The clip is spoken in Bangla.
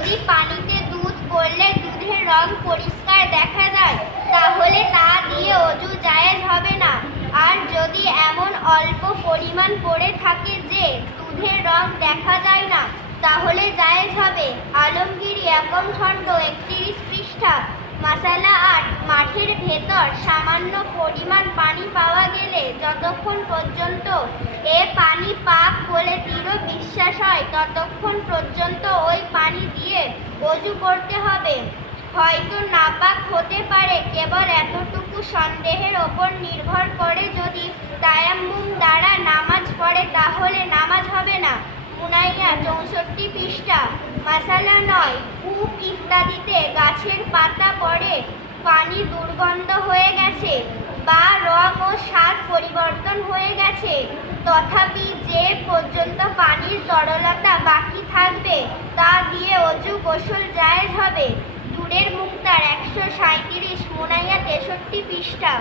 যদি পানিতে দুধ পড়লে দুধের রং পরিষ্কার দেখা যায়, তাহলে তা দিয়ে অজু জায়েজ হবে না। আর যদি এমন অল্প পরিমাণ পড়ে থাকে যে দুধের রং দেখা যায় না, তাহলে জায়েজ হবে। আলমগীর একম খণ্ড একত্রিশ পৃষ্ঠা। মাসালা আট, মাঠের ভেতর সামান্য পরিমাণ পানি পাওয়া গেলে যতক্ষণ পর্যন্ত এ পানি পাক বলে দৃঢ় বিশ্বাস হয়, ততক্ষণ পর্যন্ত ওই পানি দিয়ে অজু করতে হবে। হয়তো নাপাক হতে পারে, কেবল এতটুকু সন্দেহের ওপর নির্ভর করে যদি তায়াম্মুম দ্বারা নামাজ পড়ে, তাহলে নামাজ হবে না। উনাইয়া চৌষট্টি পৃষ্ঠা। মাসালা নয়, কূপ ইত্যাদিতে গাছের পাতা পড়ে, পানি দুর্গন্ধ হয়ে গেছে, বা রং ও স্বাদ পরিবর্তন হয়ে গেছে। তথাপি যে পর্যন্ত পানির তরলতা বাকি গোসল জায়েজ হবে। দূরের মুক্তার একশো সাঁত্রিশ মোনাইয়া তেষট্টি পৃষ্ঠা।